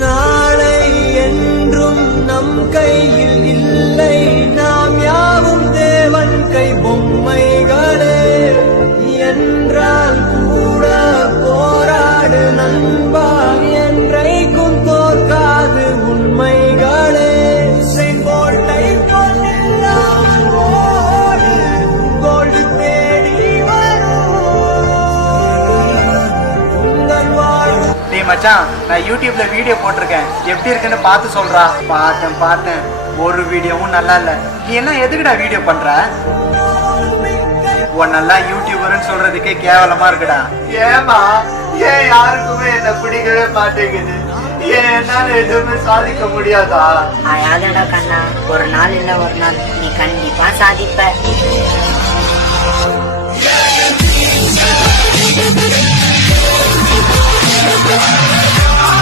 நாளை என்றும் நம் கையில் இல்லை, நாம் யாவும் தேவன் கை பொம்மைகளே. என்றால் கூட போராடு நண்பா, என்றைக்கும் தோற்காது உண்மைகளே. செங்கோட்டை பொன்னில்லாமல் ஓடு, கோல்டு தேடி வரும் உங்கள் வாழ்வு. டேய் மச்சான், நான் யூடியூப்ல வீடியோ போட்டிருக்கேன், எப்படி இருக்குன்னு பார்த்து சொல்றா. பார்த்தேன், ஒரு வீடியோவும் நல்லா இல்ல. நீ எல்லாம் எதுக்குடா வீடியோ பண்ற? உன்னெல்லாம் யூடியூபர்னு சொல்றதுக்கே கேவலமா இருக்குடா. ஏமா ஏன் யாருக்குமே என்ன பிடிக்கவே மாட்டேங்குது? ஏன் என்னால எதுவுமே சாதிக்க முடியாதா? அழாதடா கண்ணா, ஒரு நாள் இல்ல ஒரு நாள் நீ கண்டிப்பா சாதிப்ப.